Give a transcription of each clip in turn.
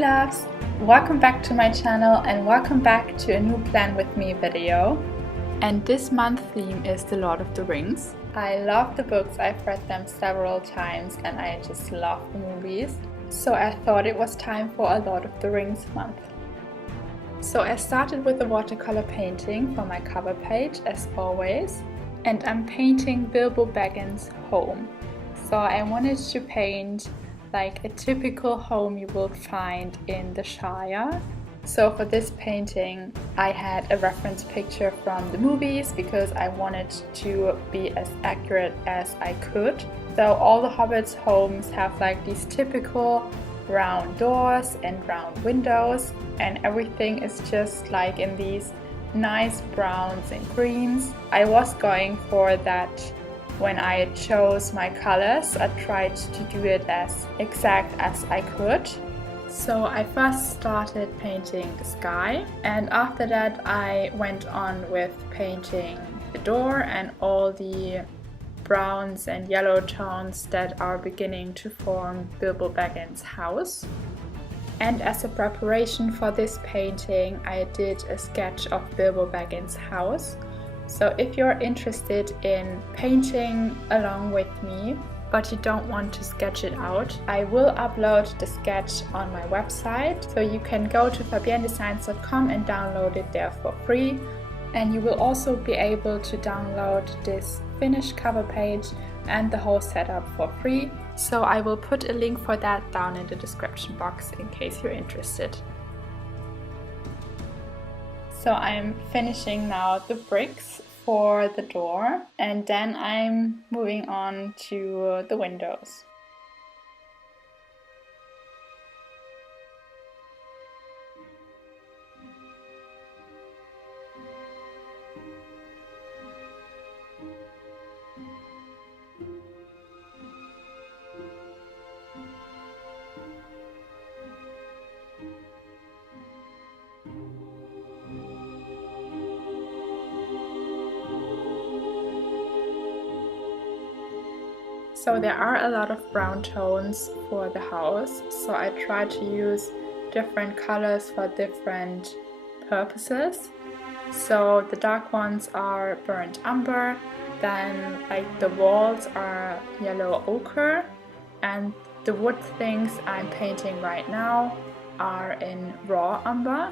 loves! Welcome back to my channel and welcome back to a new Plan With Me video. And this month's theme is The Lord of the Rings. I love the books, I've read them several times and I just love the movies. So I thought it was time for a Lord of the Rings month. So I started with a watercolor painting for my cover page as always. And I'm painting Bilbo Baggins' home. So I wanted to paint like a typical home you will find in the Shire. So for this painting I had a reference picture from the movies because I wanted to be as accurate as I could. So all the hobbits' homes have like these typical round doors and round windows, and everything is just like in these nice browns and greens. I was going for that when I chose my colors. I tried to do it as exact as I could. So I first started painting the sky, and after that I went on with painting the door and all the browns and yellow tones that are beginning to form Bilbo Baggins' house. And as a preparation for this painting I did a sketch of Bilbo Baggins' house. So if you're interested in painting along with me, but you don't want to sketch it out, I will upload the sketch on my website. So you can go to fabiendesigns.com and download it there for free. And you will also be able to download this finished cover page and the whole setup for free. So I will put a link for that down in the description box in case you're interested. So I'm finishing now the bricks for the door, and then I'm moving on to the windows. So there are a lot of brown tones for the house, so I try to use different colors for different purposes. So the dark ones are burnt umber, then like the walls are yellow ochre, and the wood things I'm painting right now are in raw umber.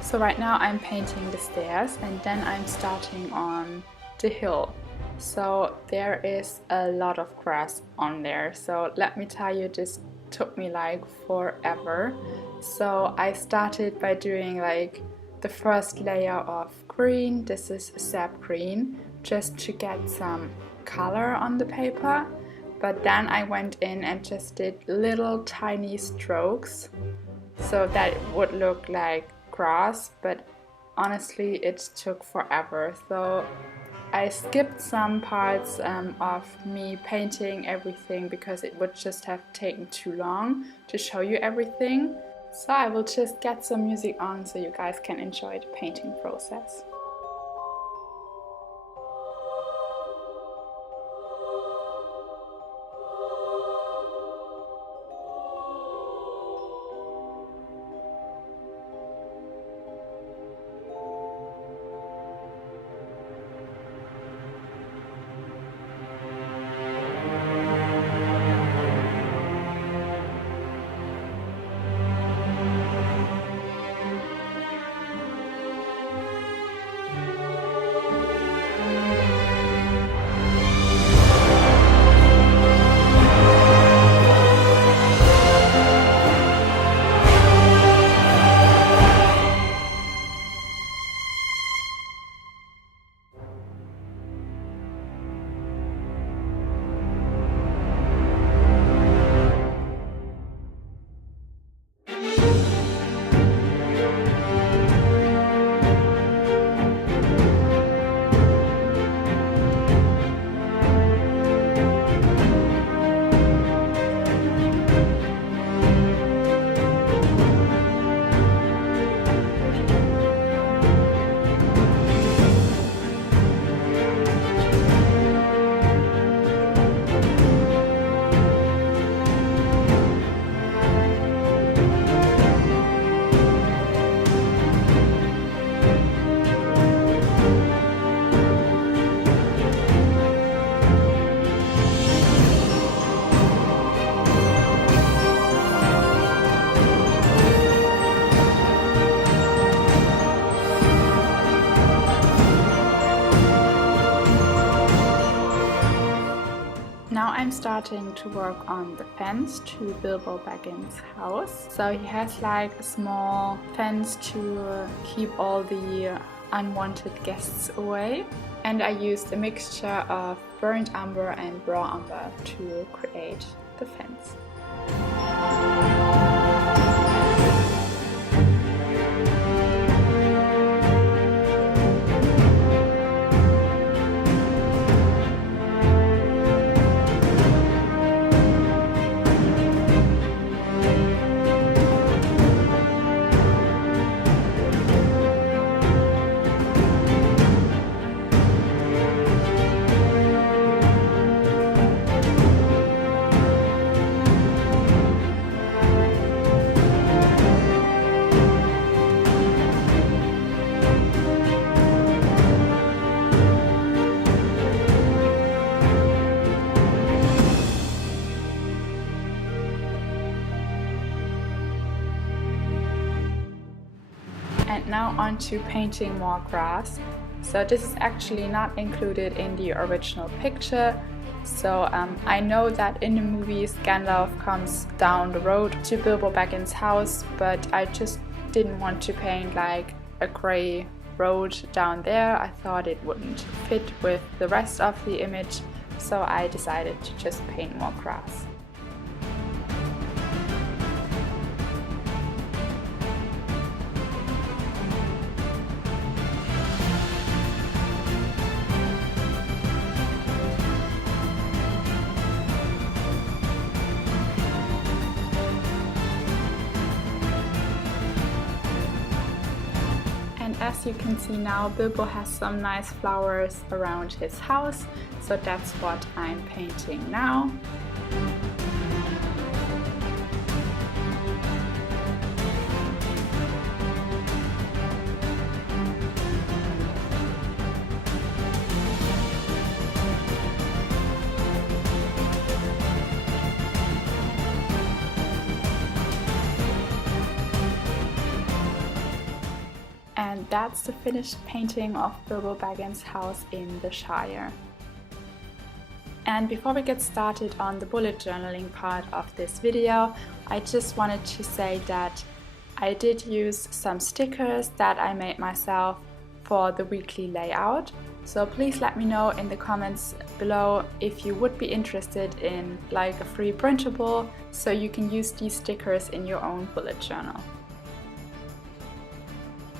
So right now I'm painting the stairs and then I'm starting on the hill. So there is a lot of grass on there. So let me tell you, this took me like forever. So I started by doing like the first layer of green. This is sap green, just to get some color on the paper. But then I went in and just did little tiny strokes so that it would look like grass, but honestly it took forever. So I skipped some parts of me painting everything because it would just have taken too long to show you everything. So I will just get some music on so you guys can enjoy the painting process. now I'm starting to work on the fence to Bilbo Baggins' house. So he has like a small fence to keep all the unwanted guests away. And I used a mixture of burnt umber and raw umber to create the fence. And now on to painting more grass. So this is actually not included in the original picture. So I know that in the movies Gandalf comes down the road to Bilbo Baggins' house, but I just didn't want to paint like a grey road down there. I thought it wouldn't fit with the rest of the image, so I decided to just paint more grass. As you can see now, Bilbo has some nice flowers around his house, so that's what I'm painting now. And that's the finished painting of Bilbo Baggins' house in the Shire. And before we get started on the bullet journaling part of this video, I just wanted to say that I did use some stickers that I made myself for the weekly layout. So please let me know in the comments below if you would be interested in like a free printable, so you can use these stickers in your own bullet journal.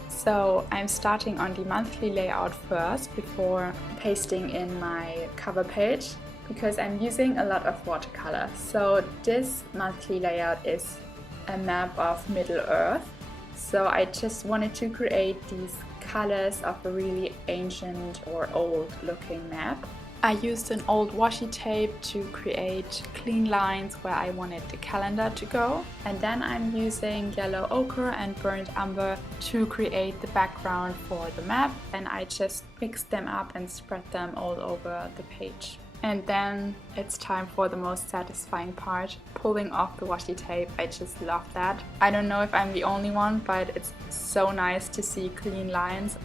So I'm starting on the monthly layout first before pasting in my cover page, because I'm using a lot of watercolor. So this monthly layout is a map of Middle-earth. So I just wanted to create these colors of a really ancient or old looking map. I used an old washi tape to create clean lines where I wanted the calendar to go. And then I'm using yellow ochre and burnt umber to create the background for the map. And I just mixed them up and spread them all over the page. And then it's time for the most satisfying part, pulling off the washi tape. I just love that. I don't know if I'm the only one, but it's so nice to see clean lines.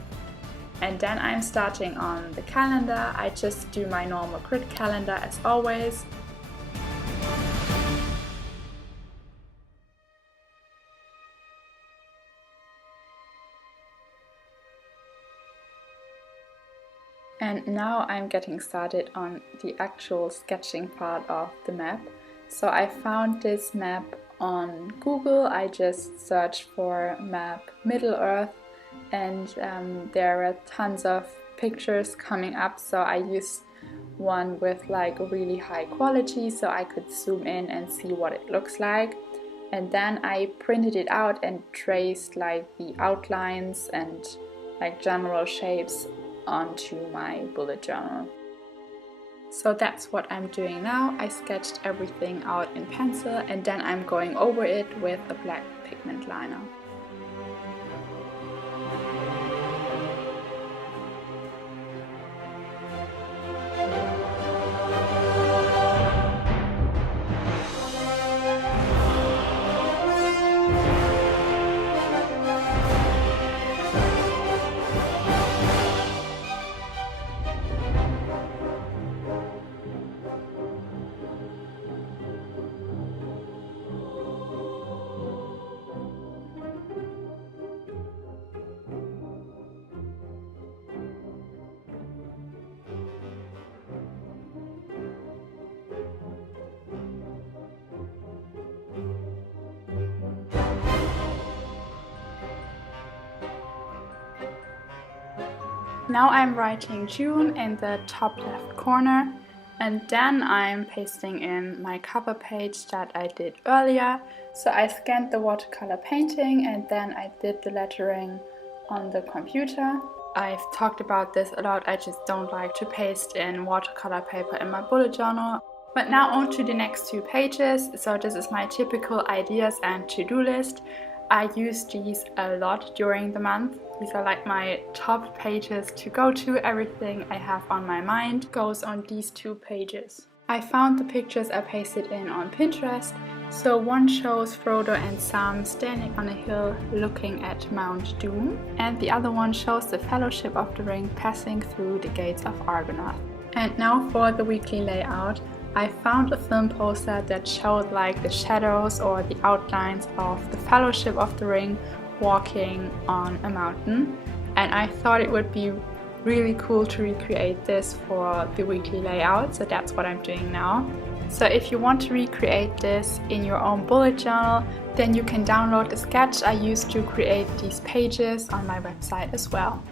And then I'm starting on the calendar. I just do my normal grid calendar as always. And now I'm getting started on the actual sketching part of the map. So I found this map on Google. I just searched for map Middle-earth, and there are tons of pictures coming up, so I used one with like a really high quality so I could zoom in and see what it looks like. And then I printed it out and traced like the outlines and like general shapes onto my bullet journal. So that's what I'm doing now. I sketched everything out in pencil and then I'm going over it with a black pigment liner. Now I'm writing June in the top left corner, and then I'm pasting in my cover page that I did earlier. So I scanned the watercolor painting and then I did the lettering on the computer. I've talked about this a lot, I just don't like to paste in watercolor paper in my bullet journal. But now on to the next 2 pages. So this is my typical ideas and to-do list. I use these a lot during the month. These are like my top pages to go to. Everything I have on my mind goes on these 2 pages. I found the pictures I pasted in on Pinterest. So one shows Frodo and Sam standing on a hill looking at Mount Doom, and the other one shows the Fellowship of the Ring passing through the gates of Argonath. And now for the weekly layout. I found a film poster that showed like the shadows or the outlines of the Fellowship of the Ring walking on a mountain, and I thought it would be really cool to recreate this for the weekly layout, so that's what I'm doing now. So if you want to recreate this in your own bullet journal, then you can download the sketch I used to create these pages on my website as well.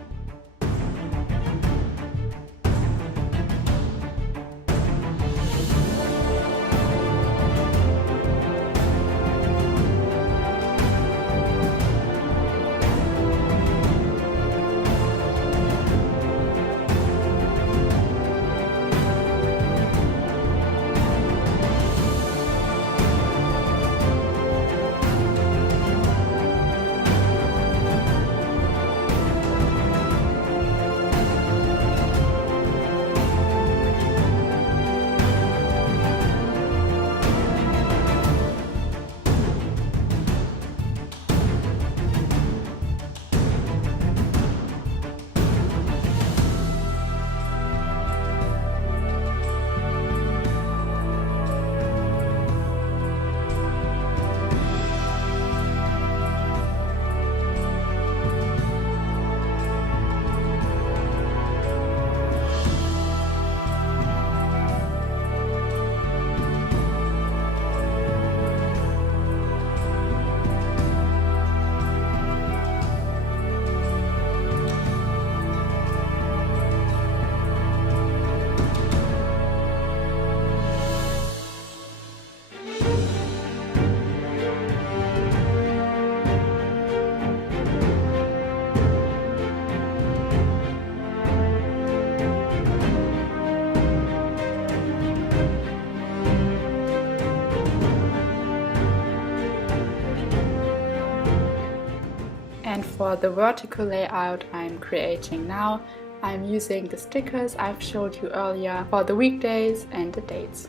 And for the vertical layout I'm creating now, I'm using the stickers I've showed you earlier for the weekdays and the dates.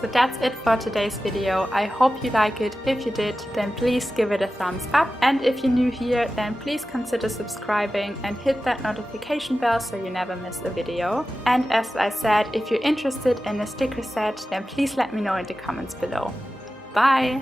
So that's it for today's video. I hope you like it. If you did, then please give it a thumbs up. And if you're new here, then please consider subscribing and hit that notification bell so you never miss a video. And as I said, if you're interested in a sticker set, then please let me know in the comments below. Bye!